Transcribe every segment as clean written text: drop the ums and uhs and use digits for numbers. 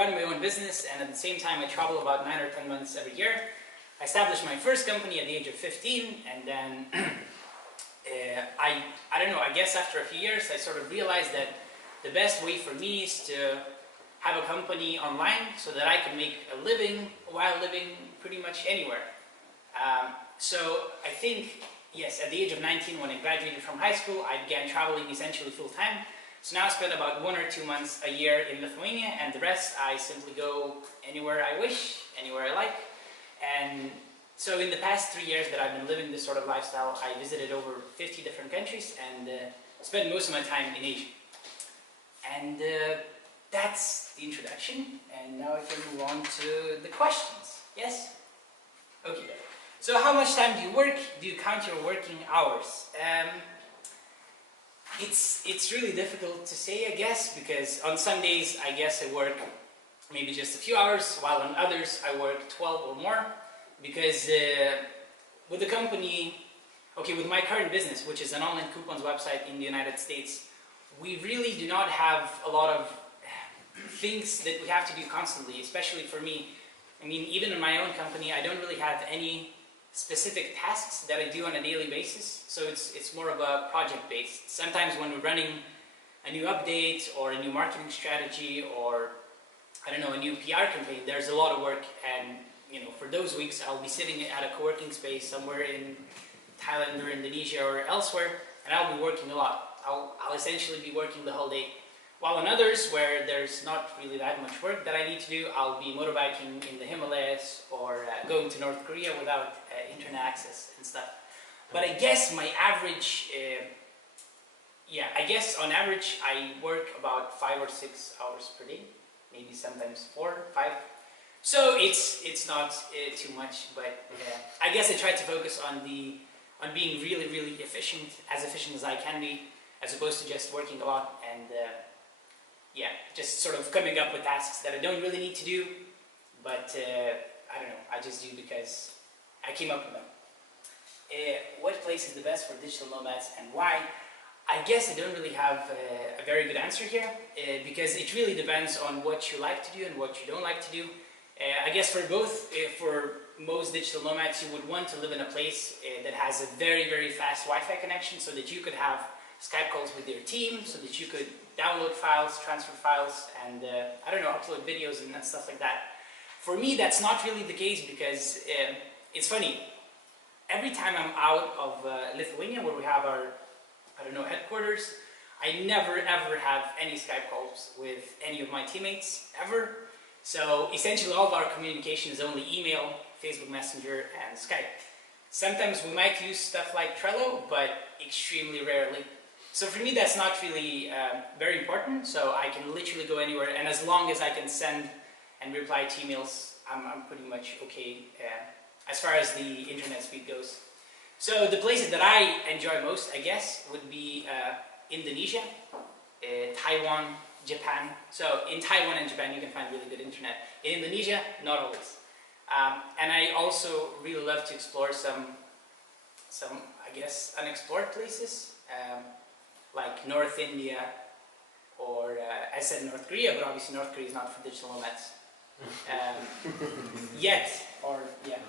run my own business, and at the same time I travel about 9 or 10 months every year. I established my first company at the age of 15, and then I don't know, I guess after a few years I sort of realized that the best way for me is to have a company online so that I can make a living while living pretty much anywhere. So I think, yes, at the age of 19 when I graduated from high school, I began traveling essentially full-time. So now I spend about 1 or 2 months a year in Lithuania, and the rest I simply go anywhere I wish, anywhere I like. And so in the past 3 years that I've been living this sort of lifestyle, I visited over 50 different countries and spent most of my time in Asia. And that's the introduction, and now I can move on to the questions. Yes? Okay. So how much time do you work? Do you count your working hours? It's really difficult to say, I guess, because on some days I guess I work maybe just a few hours, while on others I work 12 or more, because with the company, okay, with my current business, which is an online coupons website in the United States, we really do not have a lot of things that we have to do constantly, especially for me. I mean, even in my own company, I don't really have any specific tasks that I do on a daily basis, so it's more of a project based. Sometimes when we're running a new update or a new marketing strategy or I don't know, a new PR campaign, there's a lot of work, and you know, for those weeks I'll be sitting at a co-working space somewhere in Thailand or Indonesia or elsewhere, and I'll be working a lot. I'll essentially be working the whole day. While on others, where there's not really that much work that I need to do, I'll be motorbiking in the Himalayas or going to North Korea without internet access and stuff. But I guess my average, I guess on average I work about 5 or 6 hours per day, maybe sometimes 4 or 5. So it's not too much, but I guess I try to focus on being really efficient as I can be, as opposed to just working a lot and just sort of coming up with tasks that I don't really need to do, but I don't know, I just do because I came up with them. What place is the best for digital nomads and why? I guess I don't really have a very good answer here, because it really depends on what you like to do and what you don't like to do. I guess for both, for most digital nomads, you would want to live in a place that has a very fast Wi-Fi connection, so that you could have Skype calls with your team, so that you could download files, transfer files, and I don't know, upload videos and stuff like that. For me, that's not really the case, because it's funny. Every time I'm out of Lithuania, where we have our, I don't know, headquarters, I never ever have any Skype calls with any of my teammates, ever. So essentially all of our communication is only email, Facebook Messenger, and Skype. Sometimes we might use stuff like Trello, but extremely rarely. So for me that's not really very important, so I can literally go anywhere, and as long as I can send and reply to emails, I'm pretty much okay as far as the internet speed goes. So the places that I enjoy most, I guess, would be Indonesia, Taiwan, Japan. So in Taiwan and Japan you can find really good internet. In Indonesia, not always. And I also really love to explore some I guess, unexplored places, like North India, or I said North Korea, but obviously North Korea is not for digital nomads yet, or yeah.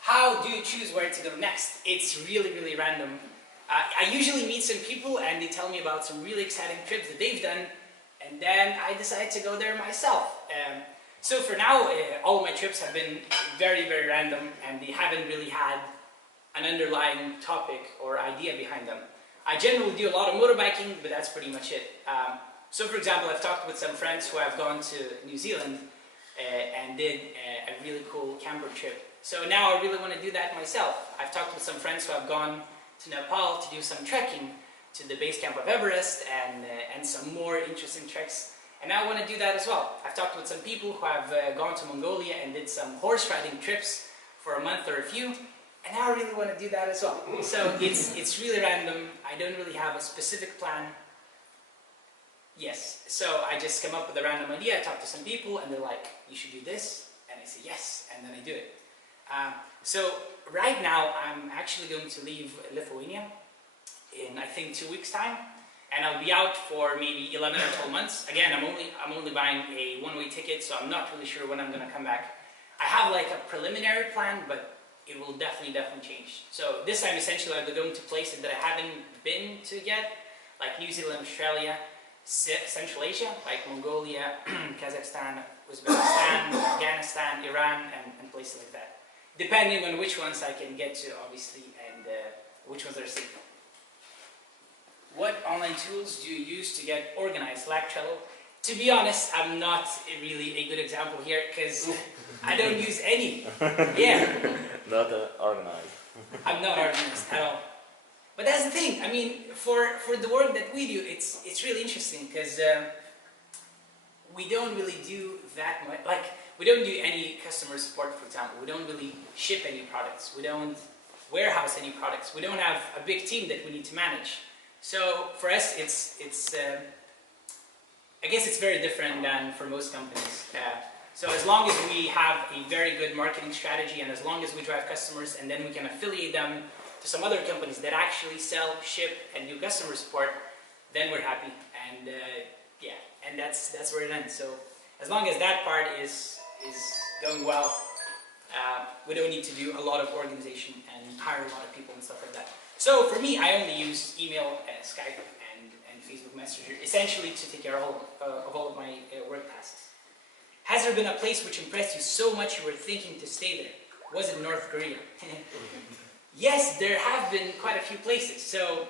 How do you choose where to go next? It's really random. I usually meet some people and they tell me about some really exciting trips that they've done, and then I decide to go there myself. So for now, all of my trips have been very random, and they haven't really had an underlying topic or idea behind them. I generally do a lot of motorbiking, but that's pretty much it. So for example, I've talked with some friends who have gone to New Zealand and did a really cool camper trip. So now I really want to do that myself. I've talked with some friends who have gone to Nepal to do some trekking to the base camp of Everest and some more interesting treks. And now I want to do that as well. I've talked with some people who have gone to Mongolia and did some horse riding trips for a month or a few. And now I really want to do that as well. So it's really random. I don't really have a specific plan. Yes, so I just come up with a random idea. I talk to some people and they're like, you should do this. And I say yes, and then I do it. So right now I'm actually going to leave Lithuania in I think 2 weeks time. and I'll be out for maybe 11 or 12 months. Again, I'm only buying a one-way ticket, so I'm not really sure when I'm gonna come back. I have like a preliminary plan, but it will definitely change. So this time, essentially, I'll be going to places that I haven't been to yet, like New Zealand, Australia, Central Asia, like Mongolia, Kazakhstan, Uzbekistan, Afghanistan, Iran, and places like that. Depending on which ones I can get to, obviously, and which ones are safe. What online tools do you use to get organized, like Trello? To be honest, I'm not really a good example here because I don't use any. Yeah. Not organized. I'm not organized at all. But that's the thing. I mean, for the work that we do, it's really interesting because we don't really do that much. Like, we don't do any customer support, for example. We don't really ship any products. We don't warehouse any products. We don't have a big team that we need to manage. So for us, I guess it's very different than for most companies. So as long as we have a very good marketing strategy and as long as we drive customers and then we can affiliate them to some other companies that actually sell, ship, and do customer support, then we're happy. And yeah, and that's where it ends. So as long as that part is going well, we don't need to do a lot of organization and hire a lot of people and stuff like that. So for me, I only use email, Skype, and Facebook Messenger, essentially to take care of all of my work tasks. Has there been a place which impressed you so much you were thinking to stay there? Was it North Korea? Yes, there have been quite a few places. So,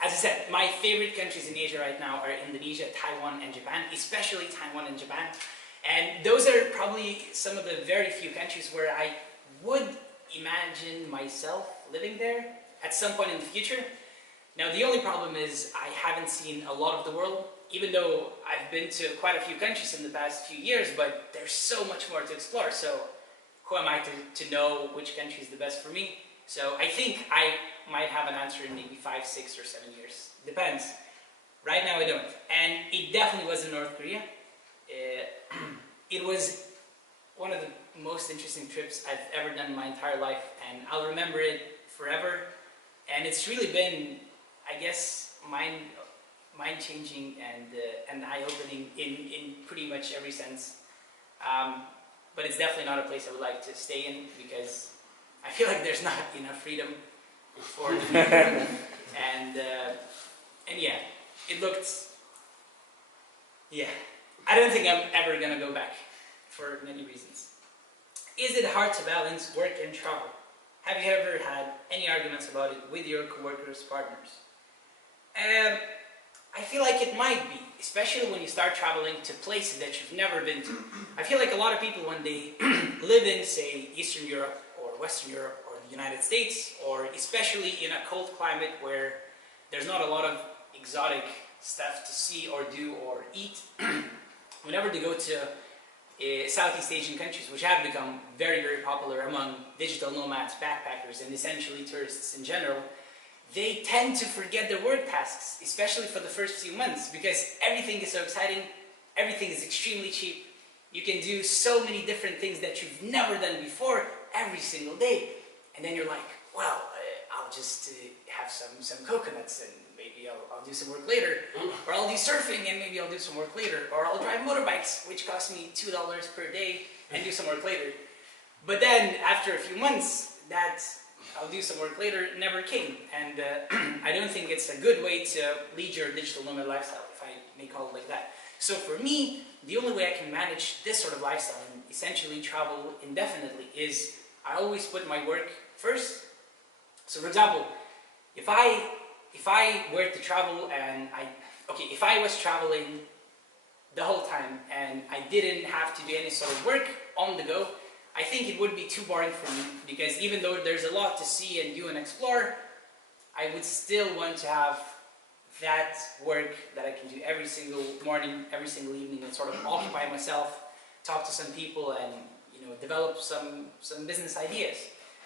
as I said, my favorite countries in Asia right now are Indonesia, Taiwan, and Japan, especially Taiwan and Japan. And those are probably some of the very few countries where I would imagine myself living there at some point in the future. Now, the only problem is I haven't seen a lot of the world, even though I've been to quite a few countries in the past few years, but there's so much more to explore. So who am I to know which country is the best for me? So I think I might have an answer in maybe 5, 6, or 7 years. Depends. Right now I don't. And it definitely wasn't North Korea. It was one of the most interesting trips I've ever done in my entire life, and I'll remember it forever. And it's really been, I guess, mind-changing and eye-opening in pretty much every sense. But it's definitely not a place I would like to stay in because I feel like there's not enough freedom for the people. And yeah, it looked, yeah. I don't think I'm ever gonna go back for many reasons. Is it hard to balance work and travel? Have you ever had any arguments about it with your coworkers, partners? I feel like it might be, especially when you start traveling to places that you've never been to. I feel like a lot of people, when they live in, say, Eastern Europe or Western Europe or the United States, or especially in a cold climate where there's not a lot of exotic stuff to see or do or eat, whenever they go to Southeast Asian countries, which have become very, very popular among digital nomads, backpackers, and essentially tourists in general, they tend to forget their work tasks, especially for the first few months, because everything is so exciting, everything is extremely cheap, you can do so many different things that you've never done before every single day, and then you're like, well, I'll just have some coconuts and maybe I'll do some work later, or I'll do surfing and maybe I'll do some work later, or I'll drive motorbikes, which cost me $2 per day, and do some work later. But then, after a few months, that I'll do some work later never came, and I don't think it's a good way to lead your digital nomad lifestyle, if I may call it like that. So for me, the only way I can manage this sort of lifestyle and essentially travel indefinitely is I always put my work first. So for example, if I were to travel and if I was traveling the whole time and I didn't have to do any sort of work on the go, I think it would be too boring for me, because even though there's a lot to see and do and explore, I would still want to have that work that I can do every single morning, every single evening, and sort of occupy myself, talk to some people, and develop some business ideas.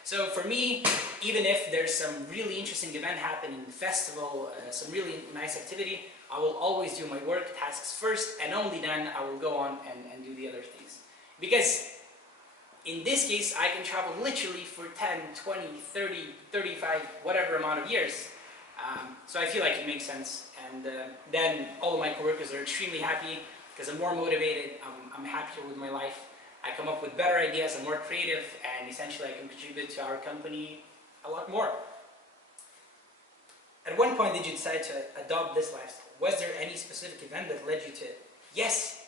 So for me, even if there's some really interesting event happening, festival, some really nice activity, I will always do my work tasks first, and only then I will go on and do the other things. Because in this case, I can travel literally for 10, 20, 30, 35, whatever amount of years. So I feel like it makes sense. And then all of my coworkers are extremely happy because I'm more motivated, I'm happier with my life. I come up with better ideas, I'm more creative, and essentially I can contribute to our company a lot more. At one point did you decide to adopt this lifestyle? Was there any specific event that led you to it? Yes.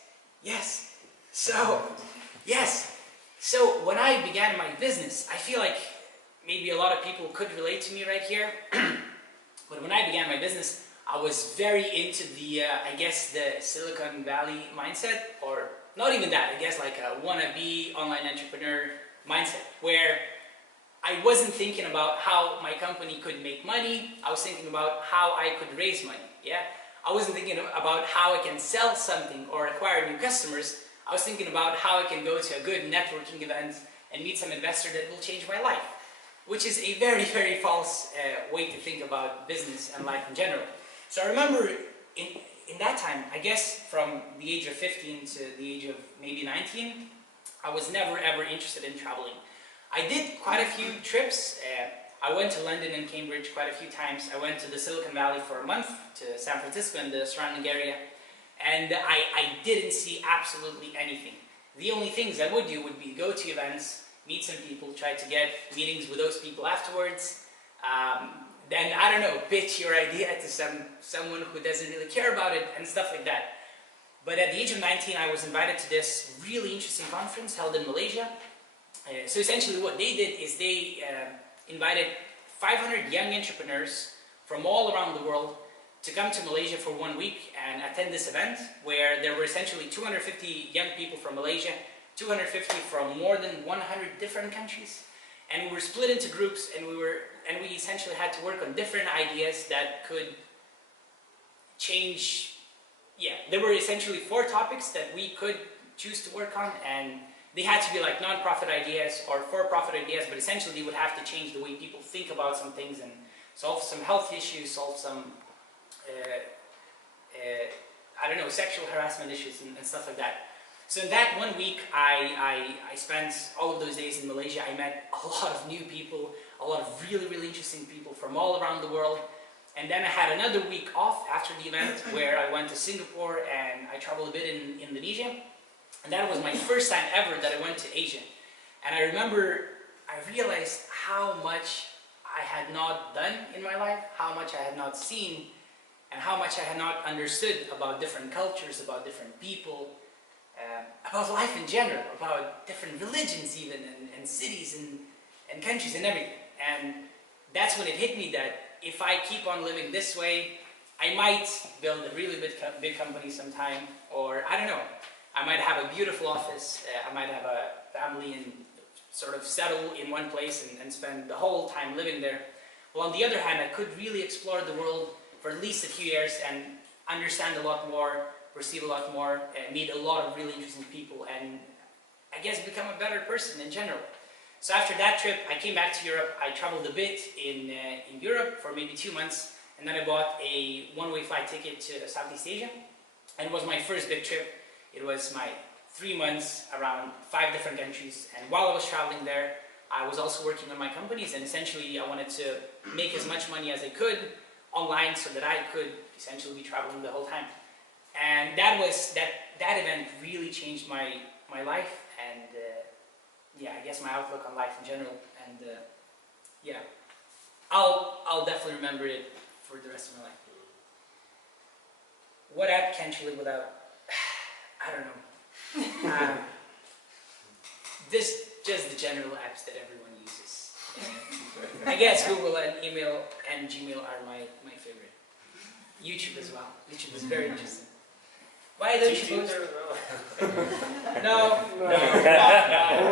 So when I began my business, I feel like maybe a lot of people could relate to me right here. But when I began my business, I was very into the, I guess, the Silicon Valley mindset, or not even that, I guess like a wannabe online entrepreneur mindset, where I wasn't thinking about how my company could make money, I was thinking about how I could raise money, yeah? I wasn't thinking about how I can sell something or acquire new customers, I was thinking about how I can go to a good networking event and meet some investor that will change my life, which is a very, very false way to think about business and life in general. So I remember in that time, I guess from the age of 15 to the age of maybe 19, I was never ever interested in traveling. I did quite a few trips. I went to London and Cambridge quite a few times. I went to the Silicon Valley for a month, to San Francisco and the surrounding area, and I didn't see absolutely anything. The only things I would do would be go to events, meet some people, try to get meetings with those people afterwards, then, I don't know, pitch your idea to someone who doesn't really care about it and stuff like that. But at the age of 19, I was invited to this really interesting conference held in Malaysia. So essentially what they did is they invited 500 young entrepreneurs from all around the world to come to Malaysia for 1 week and attend this event, where there were essentially 250 young people from Malaysia, 250 from more than 100 different countries, and we were split into groups, and we essentially had to work on different ideas that could change. Yeah, there were essentially 4 topics that we could choose to work on, and they had to be like non-profit ideas or for-profit ideas, but essentially they would have to change the way people think about some things and solve some health issues, solve some I don't know, sexual harassment issues and stuff like that. So in that 1 week, I spent all of those days in Malaysia. I met a lot of new people, a lot of really, really interesting people from all around the world. And then I had another week off after the event where I went to Singapore and I traveled a bit in Indonesia. And that was my first time ever that I went to Asia. And I remember I realized how much I had not done in my life, how much I had not seen, and how much I had not understood about different cultures, about different people, about life in general, about different religions even, and cities and countries and everything. And that's when it hit me that if I keep on living this way, I might build a really big company sometime, or I don't know, I might have a beautiful office, I might have a family and sort of settle in one place and spend the whole time living there. Well, on the other hand, I could really explore the world for at least a few years and understand a lot more, perceive a lot more, meet a lot of really interesting people, and I guess become a better person in general. So after that trip, I came back to Europe. I traveled a bit in Europe for maybe 2 months, and then I bought a one-way flight ticket to Southeast Asia, and it was my first big trip. It was my 3 months around 5 different countries, and while I was traveling there, I was also working on my companies, and essentially I wanted to make as much money as I could online so that I could essentially be traveling the whole time. And that event really changed my life, and yeah, I guess my outlook on life in general. And yeah, I'll definitely remember it for the rest of my life. What app can't you live without? I don't know. Just the general apps that everyone uses. I guess Google and email and Gmail are my favorite. YouTube as well. YouTube is very interesting. Why don't you post? No.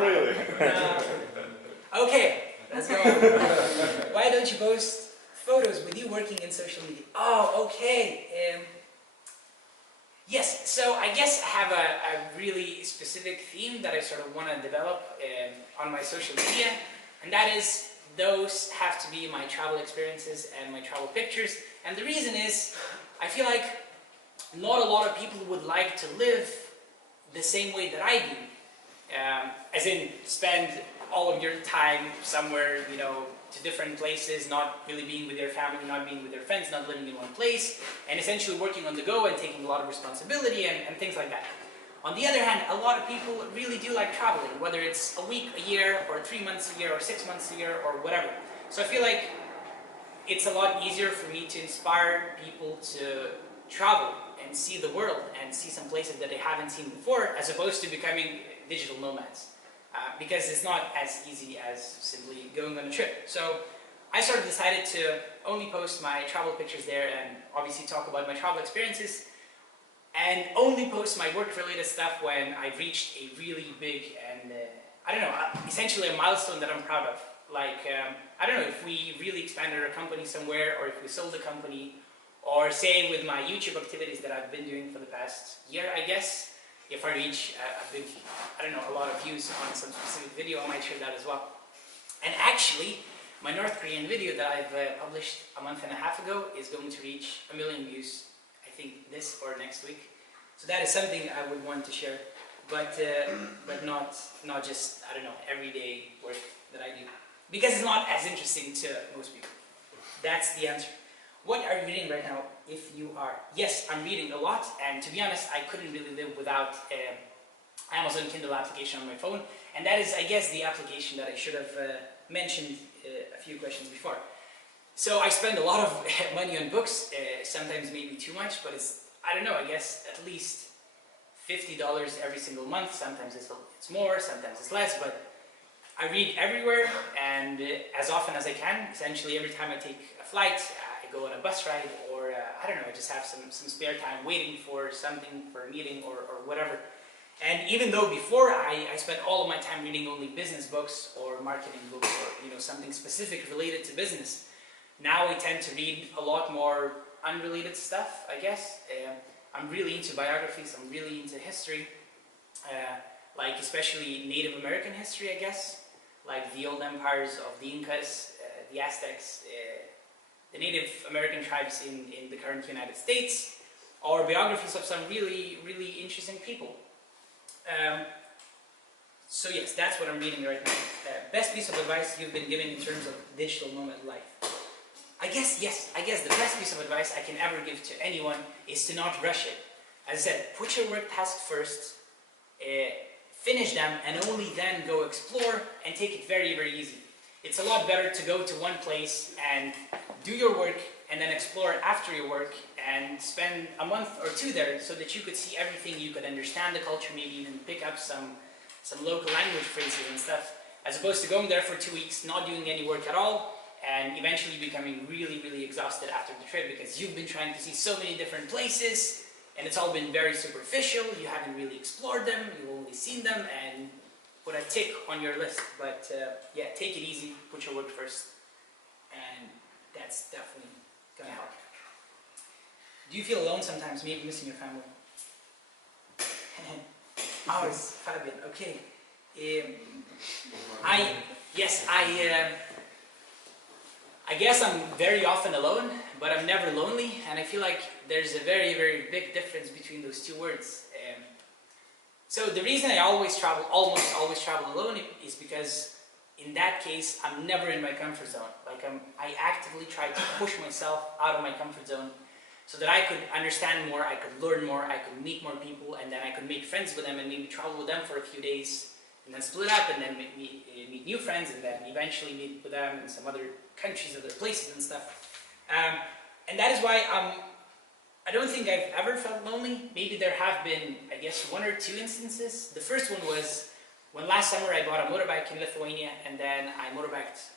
Really? No. Okay, let's go on. Why don't you post photos with you working in social media? Oh, okay. Yes, so I guess I have a really specific theme that I sort of want to develop on my social media, and that is those have to be my travel experiences and my travel pictures. And the reason is, I feel like not a lot of people would like to live the same way that I do. As in, spend all of your time somewhere, you know, to different places, not really being with their family, not being with their friends, not living in one place, and essentially working on the go and taking a lot of responsibility and things like that. On the other hand, a lot of people really do like traveling, whether it's a week, a year, or 3 months a year, or 6 months a year, or whatever. So I feel like it's a lot easier for me to inspire people to travel and see the world and see some places that they haven't seen before, as opposed to becoming digital nomads. Because it's not as easy as simply going on a trip. So I sort of decided to only post my travel pictures there and obviously talk about my travel experiences, and only post my work-related stuff when I've reached a really big and, I don't know, essentially a milestone that I'm proud of. Like, I don't know, if we really expanded our company somewhere, or if we sold the company, or say with my YouTube activities that I've been doing for the past year, I guess, if I reach a big, I don't know, a lot of views on some specific video, I might share that as well. And actually, my North Korean video that I've published a month and a half ago is going to reach 1 million views, I think this or next week. So that is something I would want to share, but not just, I don't know, everyday work that I do. Because it's not as interesting to most people. That's the answer. What are you reading right now, if you are? Yes, I'm reading a lot, and to be honest, I couldn't really live without Amazon Kindle application on my phone, and that is, I guess, the application that I should have mentioned a few questions before. So I spend a lot of money on books, sometimes maybe too much, but it's, I don't know, I guess at least $50 every single month. Sometimes it's more, sometimes it's less, but I read everywhere, and as often as I can. Essentially every time I take a flight, I go on a bus ride, or I don't know, I just have some spare time waiting for something, for a meeting or whatever. And even though before I spent all of my time reading only business books or marketing books, or, you know, something specific related to business, now I tend to read a lot more unrelated stuff, I guess. I'm really into biographies, I'm really into history, like especially Native American history, I guess, like the old empires of the Incas, the Aztecs, the Native American tribes in the current United States, or biographies of some really, really interesting people. So yes, that's what I'm reading right now. Best piece of advice you've been given in terms of digital nomad life? I guess the best piece of advice I can ever give to anyone is to not rush it. As I said, put your work tasks first, finish them, and only then go explore and take it very, very easy. It's a lot better to go to one place and do your work and then explore after your work and spend a month or two there so that you could see everything, you could understand the culture, maybe even pick up some local language phrases and stuff, as opposed to going there for 2 weeks, not doing any work at all, and eventually becoming really, really exhausted after the trip because you've been trying to see so many different places and it's all been very superficial, you haven't really explored them, you've only seen them, and put a tick on your list. But yeah, take it easy, put your work first, and that's definitely gonna help. Do you feel alone sometimes, maybe missing your family? Oh, it's Fabian, okay. I guess I'm very often alone, but I'm never lonely, and I feel like there's a very, very big difference between those two words. So the reason I almost always travel alone is because in that case, I'm never in my comfort zone. Like I actively try to push myself out of my comfort zone so that I could understand more, I could learn more, I could meet more people, and then I could make friends with them and maybe travel with them for a few days, and then split up, and then meet new friends, and then eventually meet with them in some other countries, other places and stuff. And that is why I don't think I've ever felt lonely. Maybe there have been, I guess, 1 or 2 instances. The first one was when last summer I bought a motorbike in Lithuania, and then I motorbiked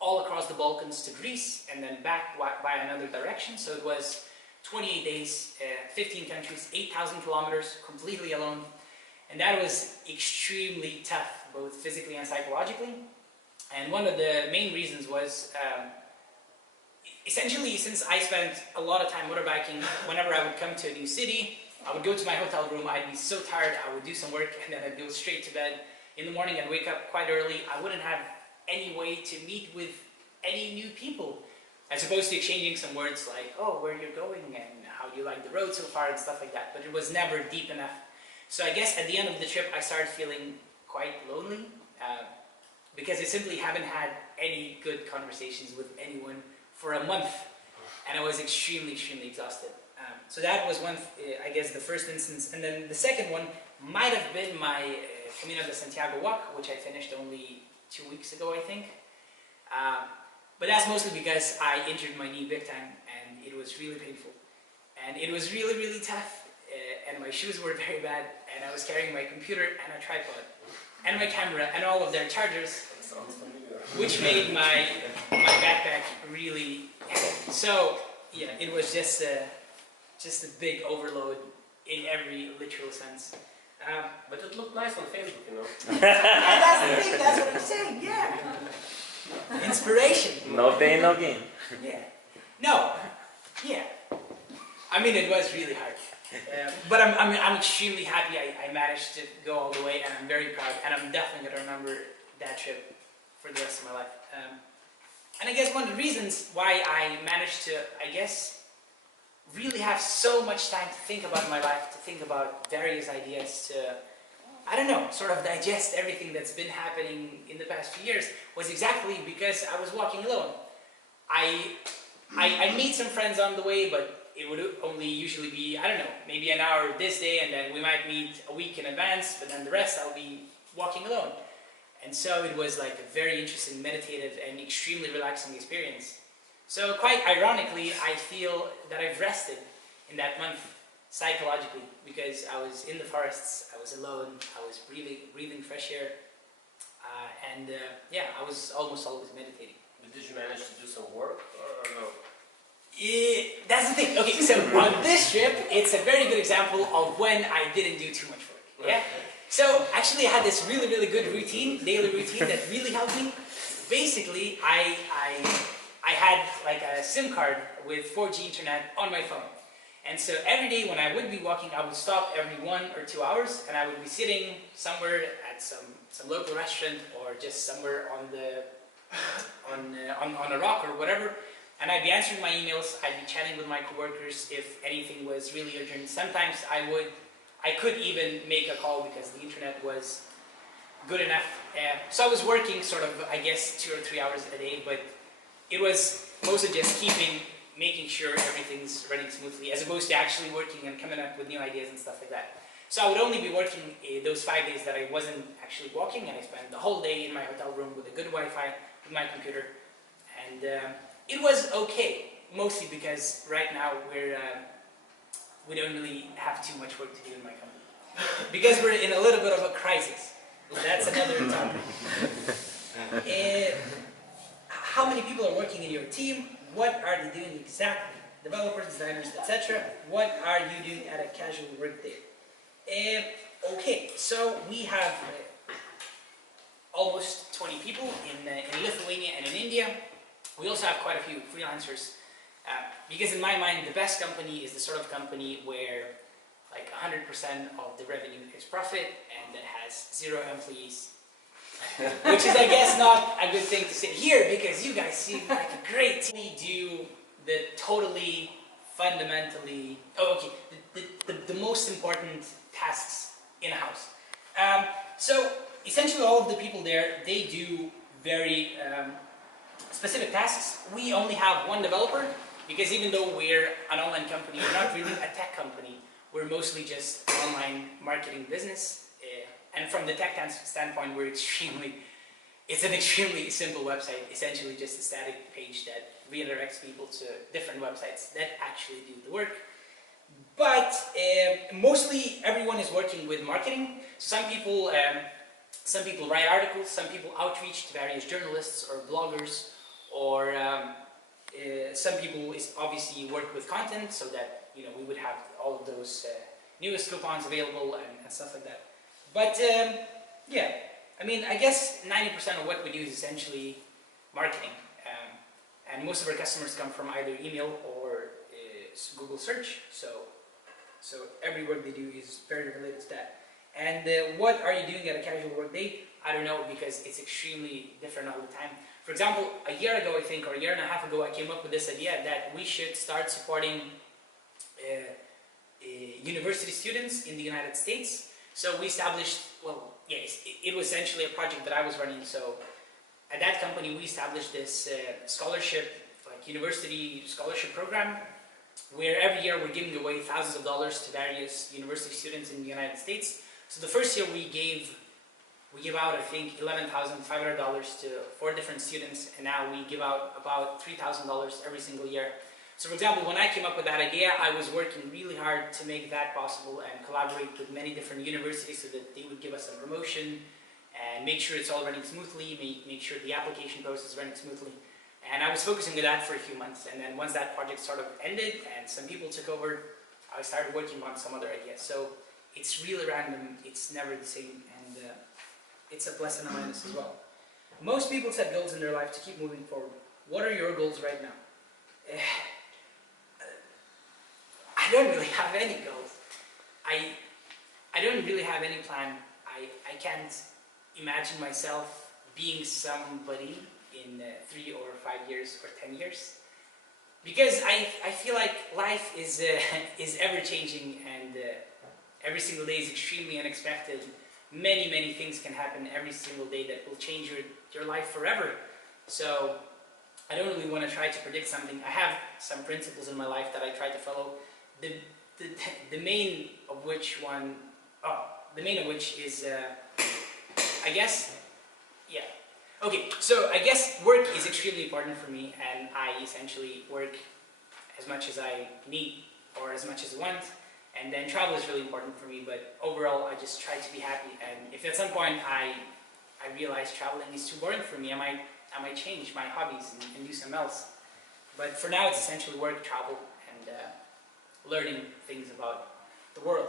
all across the Balkans to Greece, and then back by another direction. So it was 28 days, 15 countries, 8,000 kilometers, completely alone. And that was extremely tough, both physically and psychologically. And one of the main reasons was, essentially, since I spent a lot of time motorbiking, whenever I would come to a new city, I would go to my hotel room, I'd be so tired, I would do some work, and then I'd go straight to bed. In the morning, I'd wake up quite early. I wouldn't have any way to meet with any new people, as opposed to exchanging some words like, oh, where you're going, and how do you like the road so far, and stuff like that. But it was never deep enough. So I guess at the end of the trip, I started feeling quite lonely. because I simply haven't had any good conversations with anyone for a month, and I was extremely exhausted. So that was one, I guess, the first instance, and then the second one might have been my Camino de Santiago walk, which I finished only 2 weeks ago, I think. But that's mostly because I injured my knee big time, and it was really painful, and it was really tough, and my shoes were very bad, and I was carrying my computer and a tripod and my camera and all of their chargers, which made my backpack really heavy. So yeah, it was just a big overload in every literal sense. But it looked nice on Facebook, you know. Yeah, that's the thing. That's what I'm saying. Yeah. Inspiration. No pain, no gain. Yeah. No. Yeah. I mean, it was really hard. But I'm extremely happy I managed to go all the way, and I'm very proud, and I'm definitely going to remember that trip for the rest of my life. And I guess one of the reasons why I managed to, I guess, really have so much time to think about my life, to think about various ideas, to, I don't know, sort of digest everything that's been happening in the past few years, was exactly because I was walking alone. I meet some friends on the way, but it would only usually be, I don't know, maybe an hour this day, and then we might meet a week in advance, but then the rest I'll be walking alone. And so it was like a very interesting, meditative, and extremely relaxing experience. So quite ironically, I feel that I've rested in that month psychologically, because I was in the forests, I was alone, I was breathing fresh air, and yeah, I was almost always meditating. But did you manage to do some work or no? That's the thing. Okay, so on this trip, it's a very good example of when I didn't do too much work. Yeah. So actually, I had this really good routine, daily routine that really helped me. Basically, I had like a SIM card with 4G internet on my phone, and so every day when I would be walking, I would stop every 1 or 2 hours, and I would be sitting somewhere at some local restaurant or just somewhere on a rock or whatever. And I'd be answering my emails, I'd be chatting with my coworkers if anything was really urgent. Sometimes I could even make a call because the internet was good enough. So I was working sort of, I guess, 2 or 3 hours a day, but it was mostly just making sure everything's running smoothly, as opposed to actually working and coming up with new ideas and stuff like that. So I would only be working those 5 days that I wasn't actually walking, and I spent the whole day in my hotel room with a good Wi-Fi, with my computer, and it was okay, mostly because right now we don't really have too much work to do in my company, because we're in a little bit of a crisis. That's another topic. How many people are working in your team? What are they doing exactly? Developers, designers, etc. What are you doing at a casual work day? Okay, so we have almost 20 people in Lithuania and in India. We also have quite a few freelancers, because in my mind, the best company is the sort of company where like 100% of the revenue is profit and that has 0 employees. Which is, I guess, not a good thing to say here, because you guys seem like a great team. We do the totally, fundamentally, the most important tasks in a house. So essentially all of the people there, they do very specific tasks. We only have one developer, because even though we're an online company, we're not really a tech company. We're mostly just an online marketing business. And from the tech standpoint, it's an extremely simple website, essentially just a static page that redirects people to different websites that actually do the work. But mostly everyone is working with marketing. So some people write articles, some people outreach to various journalists or bloggers, or some people obviously work with content so that we would have all of those newest coupons available and stuff like that. But yeah, I mean, I guess 90% of what we do is essentially marketing, and most of our customers come from either email or Google search. So every work they do is very related to that. And what are you doing at a casual work day? I don't know, because it's extremely different all the time. For example, a year ago, I think, or a year and a half ago, I came up with this idea that we should start supporting university students in the United States. So we established, well, yes, it was essentially a project that I was running. So at that company, we established this scholarship, like university scholarship program, where every year we're giving away thousands of dollars to various university students in the United States. So the first year we gave out, I think, $11,500 to 4 different students, and now we give out about $3,000 every single year. So for example, when I came up with that idea, I was working really hard to make that possible and collaborate with many different universities so that they would give us some promotion and make sure it's all running smoothly, make sure the application process is running smoothly. And I was focusing on that for a few months, and then once that project sort of ended and some people took over, I started working on some other ideas. So it's really random, it's never the same, and it's a plus and a minus as well. Most people set goals in their life to keep moving forward. What are your goals right now? I don't really have any goals. I don't really have any plan. I can't imagine myself being somebody in 3 or 5 years or 10 years, because I feel like life is ever changing, and every single day is extremely unexpected. Many things can happen every single day that will change your life forever. So I don't really want to try to predict something. I have some principles in my life that I try to follow. The main of which is I guess, yeah. Okay, so I guess work is extremely important for me, and I essentially work as much as I need or as much as I want. And then travel is really important for me, but overall I just try to be happy. And if at some point I realize traveling is too boring for me, I might change my hobbies and do something else. But for now it's essentially work, travel, and learning things about the world.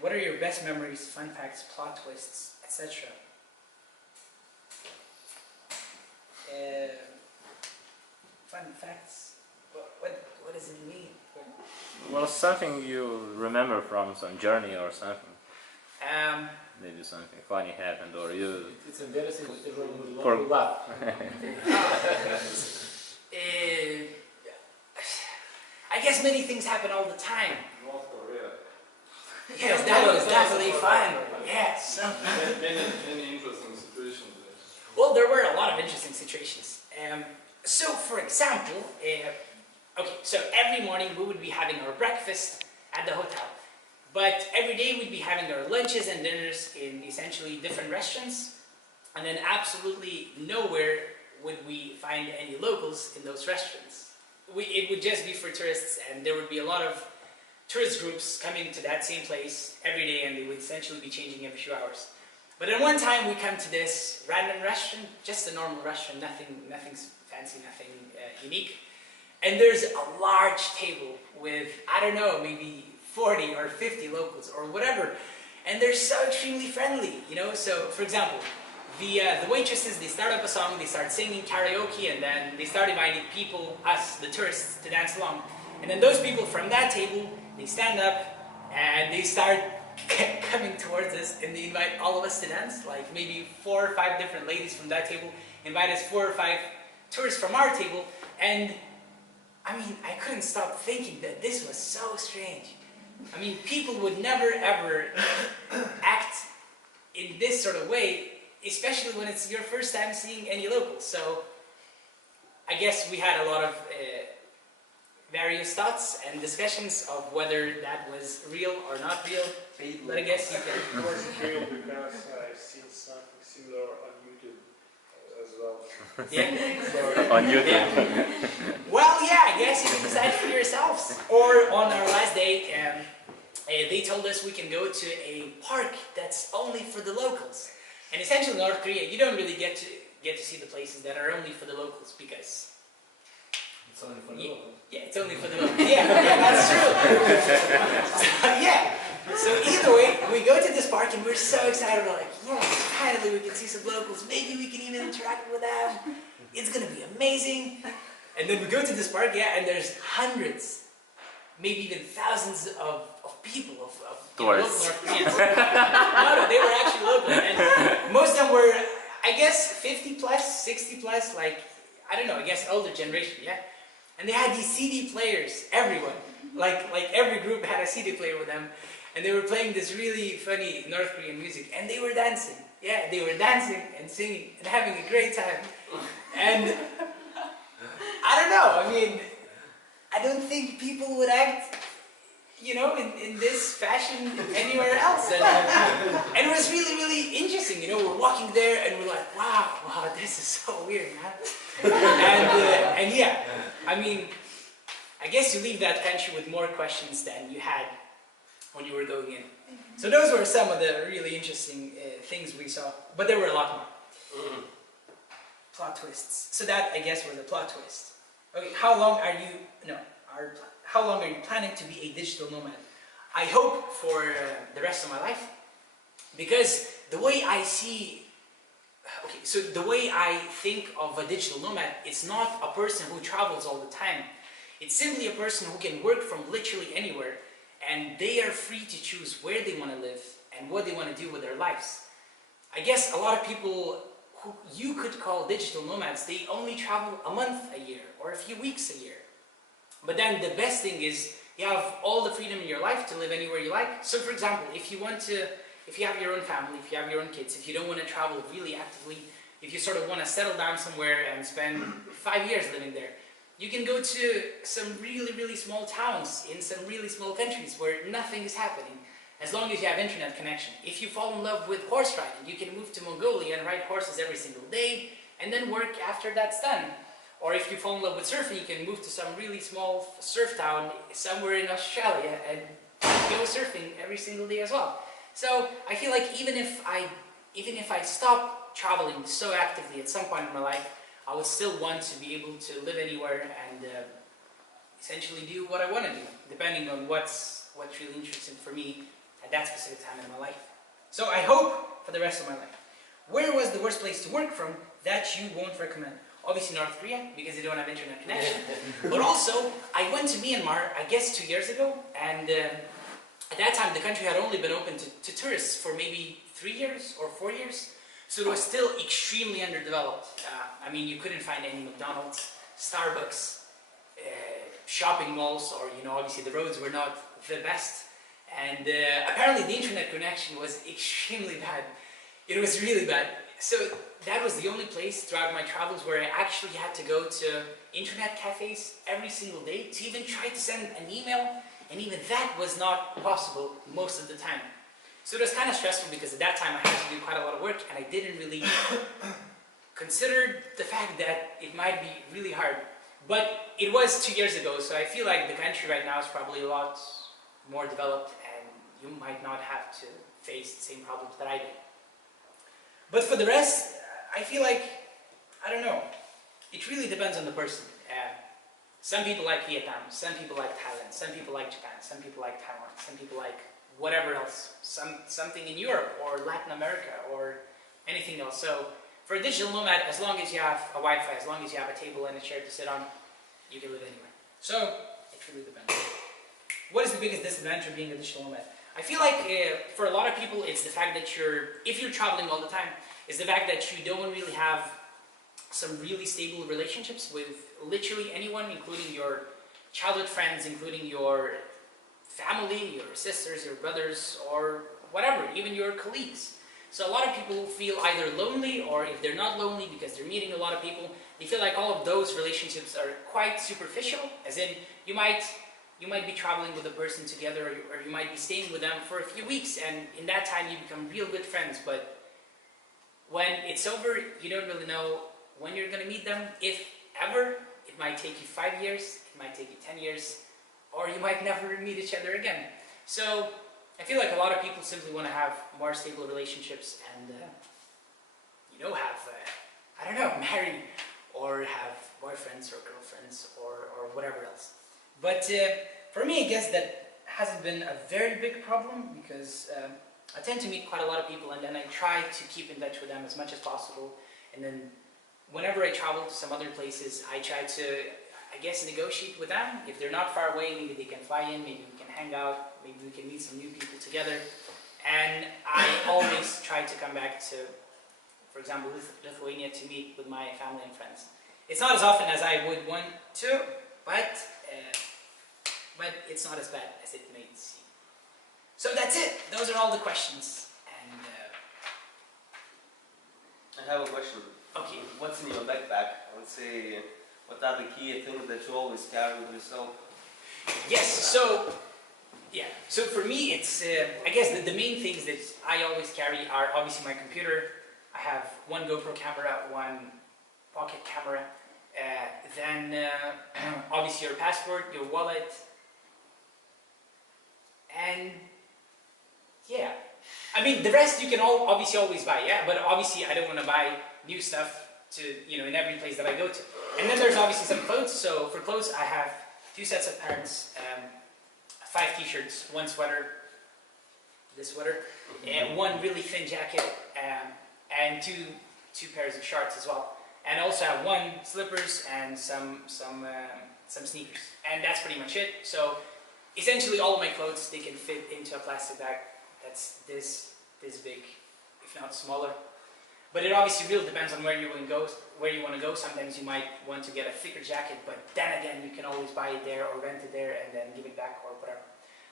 What are your best memories, fun facts, plot twists, etc.? Fun facts? What does it mean? Well, something you remember from some journey or something. Maybe something funny happened, or you... It's embarrassing that everyone For- will laugh. I guess many things happen all the time. North Korea. Yes, that was definitely fun. Yes. Many interesting situations there. Well, there were a lot of interesting situations. So, for example, okay, so every morning we would be having our breakfast at the hotel. But every day we'd be having our lunches and dinners in essentially different restaurants. And then absolutely nowhere would we find any locals in those restaurants. It would just be for tourists, and there would be a lot of tourist groups coming to that same place every day, and they would essentially be changing every few hours. But at one time we come to this random restaurant, just a normal restaurant, nothing fancy, nothing unique. And there's a large table with, I don't know, maybe 40 or 50 locals or whatever. And they're so extremely friendly, you know? So, for example, the waitresses, they start up a song, they start singing karaoke, and then they start inviting people, us, the tourists, to dance along. And then those people from that table, they stand up and they start coming towards us, and they invite all of us to dance. Like maybe 4 or 5 different ladies from that table invite us 4 or 5 tourists from our table. And I mean, I couldn't stop thinking that this was so strange. I mean, people would never ever act in this sort of way, especially when it's your first time seeing any locals. So I guess we had a lot of various thoughts and discussions of whether that was real or not real. But I guess you can. It wasn't real because I've seen something similar on YouTube as well. Yeah. On YouTube. Well, yeah, I guess you can decide for yourselves. Or on our last day, they told us we can go to a park that's only for the locals. And essentially in North Korea, you don't really get to see the places that are only for the locals, because It's only for the locals. yeah, it's only for the locals. Yeah, that's true. So, yeah. So either way, we go to this park and we're so excited. We're like, yes, finally we can see some locals. Maybe we can even interact with them. It's gonna be amazing. And then we go to this park, yeah, and there's hundreds, maybe even thousands of people, of Tourists. local North Koreans. No, they were actually local. And most of them were, I guess, 50 plus, 60 plus, like, I don't know, I guess older generation, yeah? And they had these CD players, everyone. like every group had a CD player with them, and they were playing this really funny North Korean music, and they were dancing. Yeah, they were dancing and singing and having a great time. And I don't know. I mean, I don't think people would act, you know, in this fashion anywhere else. And it was really, really interesting. You know, we're walking there and we're like, wow, this is so weird, man. And yeah, I mean, I guess you leave that country with more questions than you had when you were going in. So those were some of the really interesting things we saw, but there were a lot more. Plot twists. So that, I guess, was a plot twist. Okay, how long are you planning to be a digital nomad? I hope for the rest of my life, because the way I see, okay, so the way I think of a digital nomad, it's not a person who travels all the time. It's simply a person who can work from literally anywhere, and they are free to choose where they want to live and what they want to do with their lives. I guess a lot of people who you could call digital nomads, they only travel a month a year or a few weeks a year. But then the best thing is you have all the freedom in your life to live anywhere you like. So for example, if you have your own family, if you have your own kids, if you don't want to travel really actively, if you sort of want to settle down somewhere and spend 5 years living there, you can go to some really, really small towns in some really small countries where nothing is happening, as long as you have internet connection. If you fall in love with horse riding, you can move to Mongolia and ride horses every single day, and then work after that's done. Or if you fall in love with surfing, you can move to some really small surf town somewhere in Australia and go surfing every single day as well. So I feel like even if I stop traveling so actively at some point in my life, I would still want to be able to live anywhere and essentially do what I want to do, depending on what's really interesting for me at that specific time in my life. So I hope for the rest of my life. Where was the worst place to work from that you won't recommend? Obviously North Korea, because they don't have internet connection. But also, I went to Myanmar, I guess 2 years ago, and at that time the country had only been open to tourists for maybe 3 years or 4 years. So it was still extremely underdeveloped. I mean, you couldn't find any McDonald's, Starbucks, shopping malls, or, you know, obviously the roads were not the best. And apparently the internet connection was extremely bad. It was really bad. So that was the only place throughout my travels where I actually had to go to internet cafes every single day to even try to send an email, and even that was not possible most of the time. So it was kind of stressful because at that time I had to do quite a lot of work, and I didn't really consider the fact that it might be really hard. But it was 2 years ago, so I feel like the country right now is probably a lot more developed, and you might not have to face the same problems that I did. But for the rest, I feel like, I don't know, it really depends on the person. Some people like Vietnam, some people like Thailand, some people like Japan, some people like Taiwan, some people like whatever else, something in Europe or Latin America or anything else. So for a digital nomad, as long as you have a Wi-Fi, as long as you have a table and a chair to sit on, you can live anywhere. So it really depends. What is the biggest disadvantage of being a digital nomad? I feel like for a lot of people, it's the fact that if you're traveling all the time, is the fact that you don't really have some really stable relationships with literally anyone, including your childhood friends, including your family, your sisters, your brothers, or whatever, even your colleagues. So a lot of people feel either lonely, or if they're not lonely because they're meeting a lot of people, they feel like all of those relationships are quite superficial, as in you might be traveling with a person together, or you might be staying with them for a few weeks, and in that time you become real good friends, but when it's over, you don't really know when you're going to meet them, if ever. It might take you 5 years, it might take you 10 years, or you might never meet each other again. So I feel like a lot of people simply want to have more stable relationships and, you know, have, I don't know, marry or have boyfriends or girlfriends or whatever else. But for me, I guess that hasn't been a very big problem, because I tend to meet quite a lot of people, and then I try to keep in touch with them as much as possible. And then whenever I travel to some other places, I try to, I guess, negotiate with them. If they're not far away, maybe they can fly in, maybe we can hang out, maybe we can meet some new people together. And I always try to come back to, for example, Lithuania to meet with my family and friends. It's not as often as I would want to, but but it's not as bad as it may seem. So that's it. Those are all the questions. And I have a question. okay. What's in your backpack? I would say, what are the key things that you always carry with yourself? Yes, so, yeah. So for me, it's, I guess the main things that I always carry are obviously my computer. I have one GoPro camera, one pocket camera, then obviously your passport, your wallet, and yeah. I mean, the rest you can obviously always buy, yeah? But obviously I don't want to buy new stuff to, you know, in every place that I go to. And then there's obviously some clothes. So for clothes, I have 2 sets of pants, 5 t-shirts, 1 sweater, this sweater, and 1 really thin jacket, and two pairs of shorts as well. And also I have 1 slippers and some sneakers. And that's pretty much it. So essentially all of my clothes, they can fit into a plastic bag that's this big, if not smaller. But it obviously really depends on where you want to go. Sometimes you might want to get a thicker jacket, but then again, you can always buy it there or rent it there and then give it back or whatever.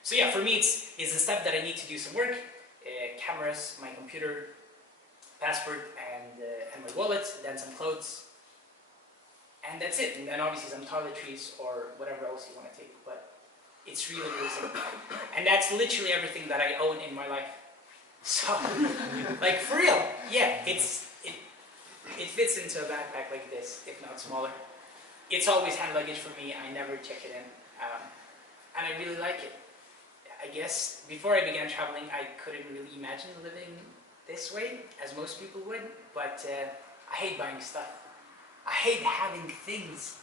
So yeah, for me, it's the step that I need to do some work. Cameras, my computer, passport, and my wallet, then some clothes. And that's it. And then obviously some toiletries or whatever else you want to take. But it's really, really simple. And that's literally everything that I own in my life. So, like for real, yeah, it fits into a backpack like this, if not smaller. It's always hand luggage for me. I never check it in, and I really like it. I guess before I began traveling, I couldn't really imagine living this way, as most people would. But I hate buying stuff. I hate having things.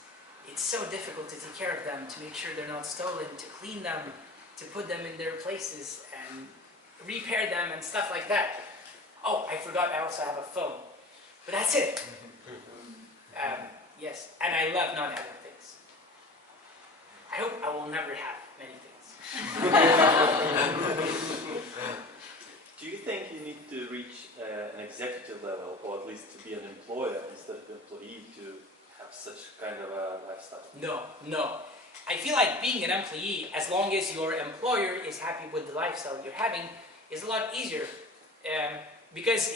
It's so difficult to take care of them, to make sure they're not stolen, to clean them, to put them in their places, and repair them and stuff like that. Oh, I forgot I also have a phone. But that's it. Yes, and I love not having things. I hope I will never have many things. Do you think you need to reach an executive level, or at least to be an employer instead of employee, to have such kind of a lifestyle? No. I feel like being an employee, as long as your employer is happy with the lifestyle you're having, is a lot easier. Because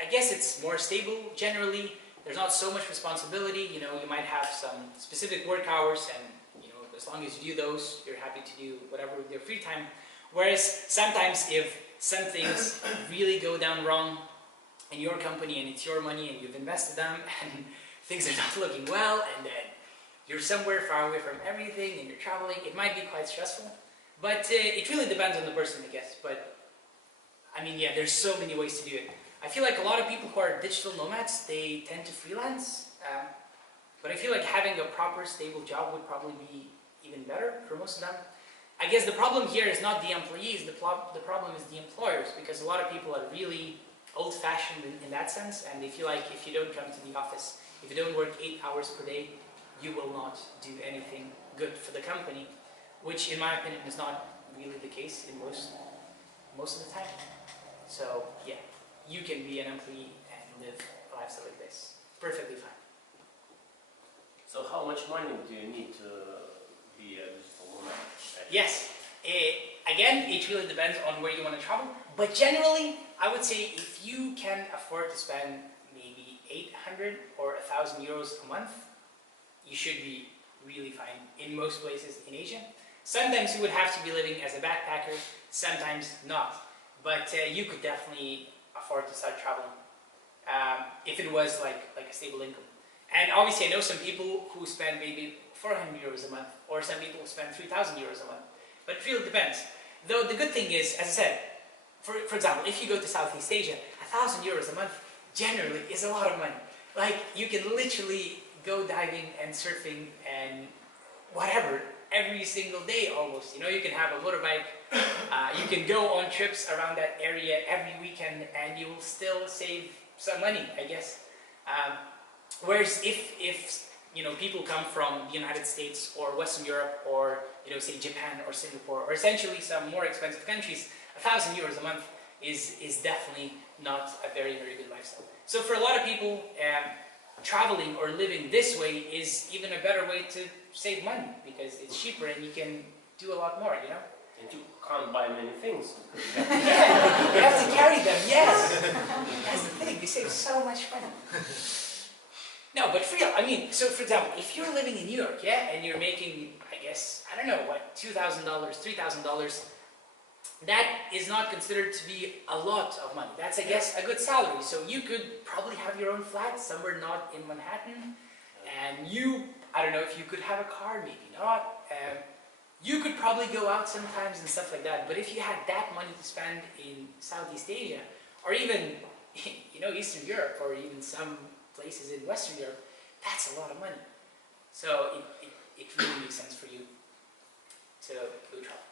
I guess it's more stable generally. There's not so much responsibility. You know, you might have some specific work hours, and you know, as long as you do those, you're happy to do whatever with your free time. Whereas sometimes if some things really go down wrong in your company and it's your money and you've invested them and things are not looking well, and then you're somewhere far away from everything and you're traveling, it might be quite stressful. But it really depends on the person, I guess. But I mean, yeah, there's so many ways to do it. I feel like a lot of people who are digital nomads, they tend to freelance. But I feel like having a proper, stable job would probably be even better for most of them. I guess the problem here is not the employees, the problem is the employers, because a lot of people are really old-fashioned in that sense, and they feel like if you don't come to the office, if you don't work 8 hours per day, you will not do anything good for the company, which in my opinion is not really the case in most of the time. So yeah, you can be an employee and live a lifestyle like this. Perfectly fine. So how much money do you need to be a digital nomad? Yes. Again, it really depends on where you want to travel. But generally, I would say if you can afford to spend maybe 800 or 1,000 euros a month, you should be really fine in most places in Asia. Sometimes you would have to be living as a backpacker, sometimes not. But you could definitely afford to start traveling if it was like a stable income. And obviously I know some people who spend maybe 400 euros a month, or some people who spend 3,000 euros a month. But it really depends. Though the good thing is, as I said, for example, if you go to Southeast Asia, 1,000 euros a month generally is a lot of money. Like, you can literally go diving and surfing and whatever every single day almost. You know, you can have a motorbike, you can go on trips around that area every weekend, and you will still save some money, I guess. Whereas if you know, people come from the United States or Western Europe, or you know, say Japan or Singapore, or essentially some more expensive countries, 1,000 euros a month is definitely not a very, very good lifestyle. So for a lot of people, traveling or living this way is even a better way to save money because it's cheaper and you can do a lot more, you know? And you can't buy many things. Yeah, you have to carry them, yes! That's the thing, you save so much money. No, but for real, I mean, so for example, if you're living in New York, yeah, and you're making, I guess, I don't know, what, $2,000, $3,000, that is not considered to be a lot of money. That's, I guess, a good salary. So you could probably have your own flat somewhere not in Manhattan, and you, I don't know if you could have a car, maybe not. You could probably go out sometimes and stuff like that, but if you had that money to spend in Southeast Asia, or even, you know, Eastern Europe, or even some places in Western Europe, that's a lot of money. So it really makes sense for you to go travel.